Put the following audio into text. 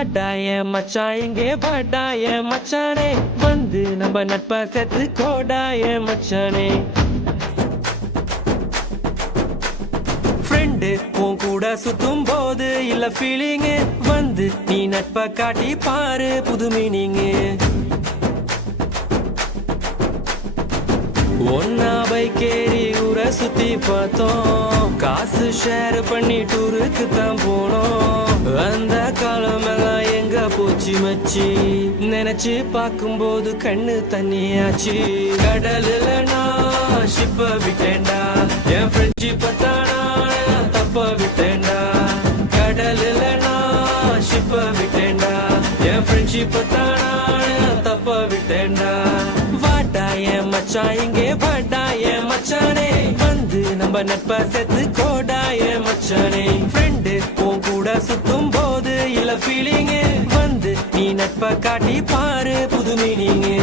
வாடாய மச்சான் எங்கே வாடாய மச்சானே வந்து நம்ம நட்பை சேர்த்து கோடாய மச்சானே ஃப்ரெண்டு உன் கூட சுத்தும் போது இல்ல ஃபீலிங்கு வந்து நீ நட்பை காட்டி பாரு புது மீனிங்கு ஒன்னா பைக்கேறி ஊரை சுத்தி பார்த்தோம் காசு ஷேர் பண்ணி டூருக்கு தான் போனோம் அந்த காலம் எல்லாம் எங்க போச்சு மச்சி நினைச்சு பார்க்கும்போது கண்ணு தண்ணியாச்சு கடலுல நான் ஷிப்ப விட்டேன்டா என் ஃப்ரெண்ட்ஷிப்ப தானா தப்ப விட்டேன்டா கடலுல நான் ஷிப்ப விட்டேன்டா என் ஃப்ரெண்ட்ஷிப்ப தானா தப்ப விட்டேன்டா வாடாய மச்சான் இங்கே வாடாய மச்சானே வந்து நம்ம நட்பை சேர்த்து கோடாய மச்சானே ஃப்ரெண்டு உன் கூட சுத்தும் போது இல்ல ஃபீலிங்கு வந்து நீ நட்பை காட்டி பாரு புது மீனிங்கு